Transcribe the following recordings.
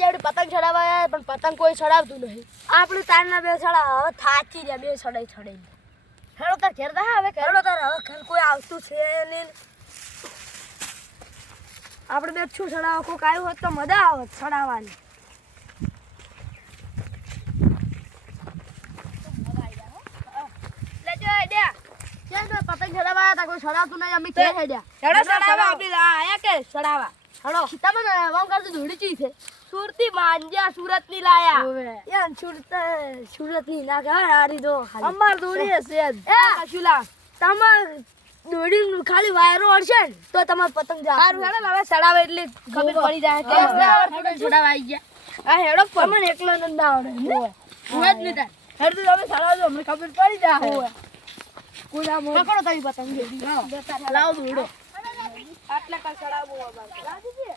જેવડી પતંગ ચડાવવા આયા પણ પતંગ કોઈ ચડાવતું નહીં. આપણે તારના બે ચડાવ હવે થાચી રહ્યા બે ચડાઈ. હેડો તાર ઘેર દા હવે હેડો તાર હવે ઘર કોઈ આવતું છે નહીં. આપણે બે શું ચડાવવા કોઈક આવ્યું હોત તો મજા આવે ચડાવવાની. પતંગ ચડાવવા આયા તા કોઈ ચડાવતું નહીં અમે કે હેડ્યા હેડો ચડાવવા આપણે આયા કે ચડાવવા હેડો તમને વામ કરતું ધૂળી ચી છે સુરતી માંજ્યા સુરતની લાયા યાર સુરતની ના કે હારી દો અમાર દોડી હશે એ કશુલા તમાર દોડી ખાલી વાયરો અડશે ને તો તમાર પતંગ જા હારું હેડો હવે ચડાવે એટલે ખબર પડી જાય કે ચડાવવા આવી ગયા આ હેડો તમને એકલો ન આવડે હોય જ નહીં તાર હેડો તમે ચડાવજો અમને ખબર પડી જાય કુડા મો પકડો તારી પતંગ જેડી લાવ દોડો આટલા કા ચડાવવો બાબા રાજજી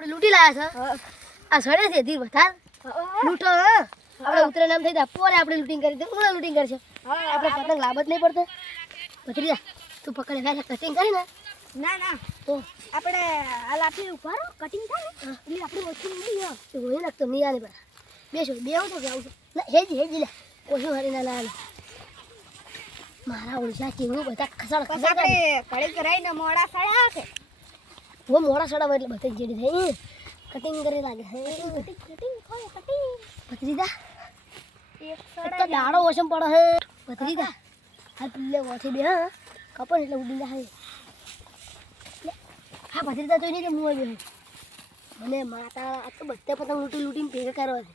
લૂટી લાયા છે આ સડે છે ધીર વધાર લૂટો આપણે ઉતરે નામ થઈ જાય પોરે આપણે લૂટિંગ કરી દે ઉણે લૂટિંગ કરશે આપણે પતંગ લાભ જ નહીં પડતો પથરી તું પકડે વેલા કટિંગ કરી ને ના તો આપણે આ લાઠી ઉપાડો કટિંગ થાય ને એટલે આપણે ઓછી નહીં તો હોય લાગતો નહીં આને પર બેસો બેહો તો જાવ ના હેજી લે ઓછું હરી ના લાલ મારા ઓળશા કેવું બધા ખસડ આપણે કડી કરાઈને મોડા સળા કે वो मोड़ा सड़ा એટલે બતે જેડી થઈ કટિંગ કરી લાગે કટિંગ પતરીદા એક સડા તો દાડો ઓછમ પડે હે પતરીદા આ પિલ્લે ઓથી બે કપન એટલે ઉડી જાય હા પતરીદા જોઈને કે મું આવ્યો મને માતા આ તો બધે પતંગ લૂટીને ભેગા કરવા છે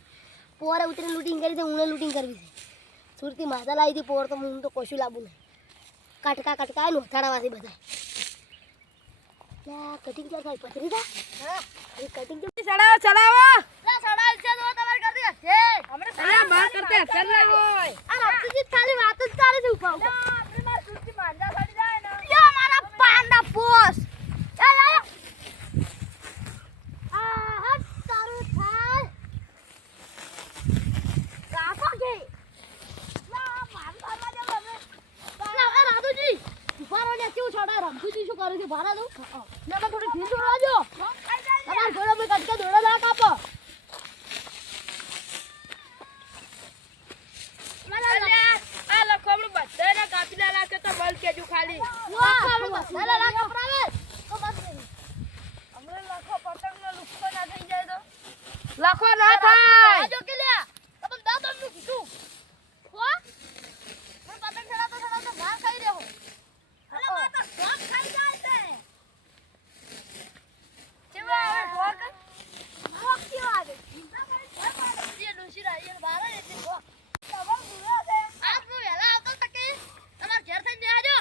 પોરે ઉતરે લૂટિંગ કરી છે ઉણે લૂટિંગ કરવી છે સુરતી માતા લાવી હતી પોર તો હું તો કશું લાવું નહીં કટકા નો થાડાવાથી બધા લા કટિંગ ક્યાં થાય પતરીદા હા એ કટિંગ કે ચડાવો લા ચડાવ છે તો તમાર કરી હશે हमरे સાલા માર કરતે હશે ના હોય આ રાતુજી ખાલી વાત જ ચાલે છે ઉપાવ આપણે માર સુરતી માંડા સડી જાય ને યો મારા પાંડા પોસ આ હટ તારું થાય કાકો કે લા માર કરવા દે હવે લા એ રાતુજી ઉપારો ને કેવું છોડા રાતુજી શું કરે છે ભાડા દઉં ના તો થોડી ઢીલ દોડાજો તમાર ઘોડો મે કટકે દોડા ના કાપો આ લખો આપણે બધાને કાપીલા લાગે તો બલ કેજો ખાલી આપણે બધાને લાગે પ્રાવે તો બસ અમને લખો પતંગનો લુખો ના થઈ જાય તો લખો ના થાય આજો કે લે તમે દાદા નું કીધું હો હું પતંગ ચડાવતો માર ખાઈ રહ્યો અલે મા તો શોખ ખાઈ જાય છે જેવા આવે શોખ કેવો આવે જે ડોસી રાઈ બારે એટલે શોખ તમાર દુરા છે આજ નું વેલા આવતો તકે તમાર ઘર થઈને આજો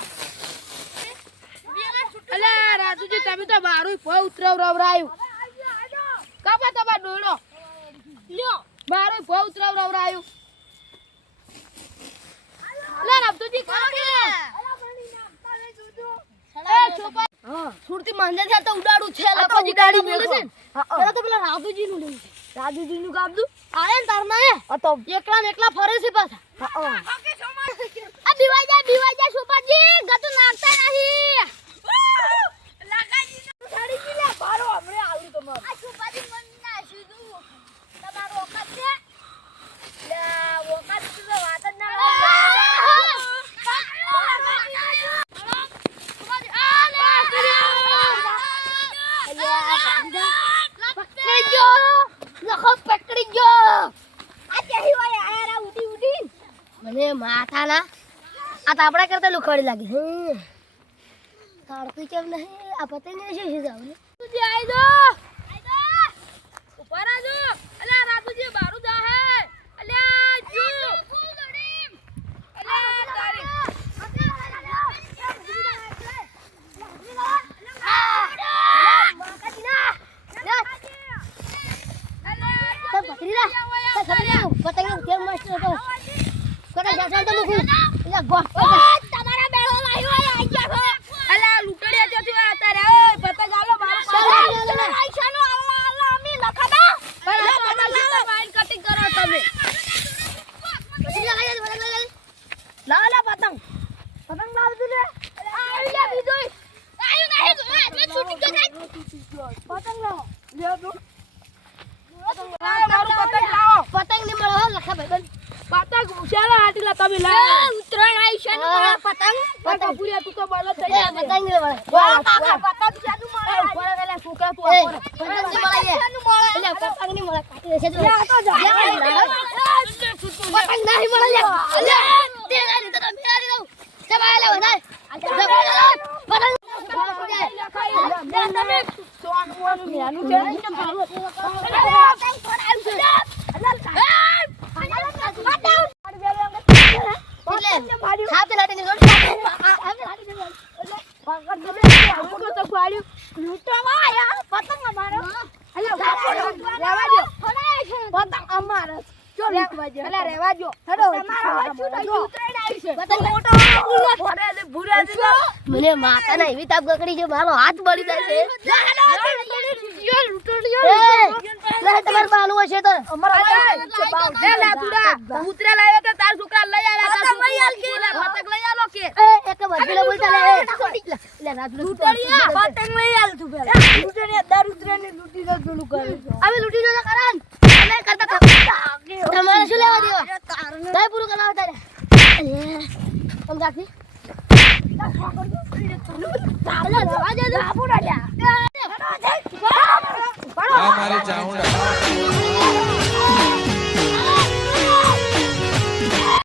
બેલા છૂટ અલે રાજુજી તમે તો મારું ભો ઉતરવરાયું કાપા તમાર ડોળો લ્યો મારું ભો ઉતરવરાયું લે રામતુજી કરો કે સુરતી માંજે છે તો ઉડાડું છે લખોજી ગાડી બોલે છે પેલા તો પેલા રાજુજી નું લેવું છે રાજુજી નું ગામ દઉં આરે ને તાર ના એ તો એકલા ને એકલા ફરે છે પાછા ઓકે સોમા આ બીવાઈ જા સોપાજી ગતો નાખતા નહીં લાગાજી નું સાડી કી લે બારો હમણે આવું તમાર આ સોપાજી મન ના સીધું તમારો ઓકાત છે લે ઓકાત તો વાત જ ના પકડી ગયો આ કેહી હોય આરા ઉડી મને માથા ના આ તો આપડા કરતા લુખડી લાગે સાડતી કેમ નહીં આ પતંગ ને છે જાવ ને તું આઈ દો ઉપર આજો અલ્યા રાજુજી બારું જા હે અલ્યા જો અલ્યા તારી પતંગ કેમ મસ્ત હતો કોને જાસા તો મુકુ અલ્યા ગો તમારા બેળો લાવ્યો આઈ ગયા અલ્યા લૂટડિયા જોથી આતા રે પતંગ આલો મારો આઈશાનો આલો અમી લખડા પતંગ વાઈન કટિંગ કરો તમે લા લા પતંગ લાવ દે લે આવી જા બીજો આયો નહીં મેં શૂટિંગ કરી પતંગ લાવો લે દો પતંગ ની મળો લખા ભાઈ પતંગ ઉછાળા હાટીલા તમે લા ઉતરાણ આઈશા નું મળે પતંગ પૂરી તું તો બોલો થઈ જાય પતંગ ને મળે વાહ કાકા પતંગ શાનું મળે ઉપર ગેલા છોકરા તું ઉપર પતંગ ની મળે શાનું મળે એટલે પતંગ ની મળે કાટી દેશે તો જા તો જા પતંગ નહીં મળે લે તે ગાડી તો મેરી દઉં જવા લે વધાય પતંગ તમે સોનું મેનું છે મને માતા ના એવી તાપ ગકડી છે મારો હાથ બળી જાય છે તમાર બાલુ હશે તો ઉતરા લાવ્યો તો તાર છોકરા લઈ આવ્યા પતંગ લઈ આલો કે એક બદલો બોલતા લે રાત લૂટડિયા પતંગ લઈ આલ તું પેલા લૂટડિયા દર ઉતરાને લૂટી દો જોલું કરે હવે લૂટી દો કરાન અમે કરતા તમારે શું લેવા દેવા દઈ પૂરું કરાવ તારે તમ રાખી મારી ચાઉંડા